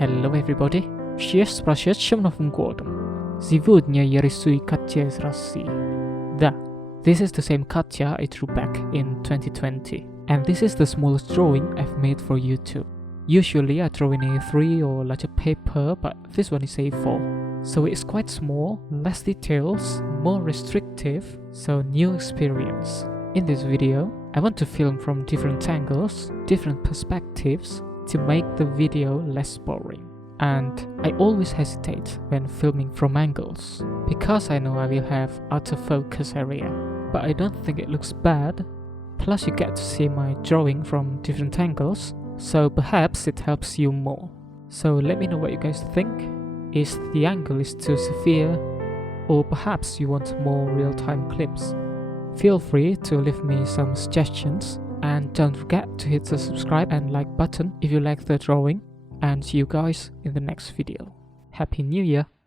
Hello everybody, сейчас прошедшим Новым годом. Сегодня я рисую Katya из России. Да, this is the same Katya I drew back in 2020. And this is the smallest drawing I've made for YouTube. Usually I draw in A3 or larger paper, but this one is A4. So it's quite small, less details, more restrictive, so new experience. In this video, I want to film from different angles, different perspectives, to make the video less boring. And I always hesitate when filming from angles, because I know I will have out of focus area. But I don't think it looks bad, plus you get to see my drawing from different angles, so perhaps it helps you more. So let me know what you guys think. Is the angle too severe, or perhaps you want more real-time clips? Feel free to leave me some suggestions. And don't forget to hit the subscribe and like button if you like the drawing. And see you guys in the next video. Happy New Year!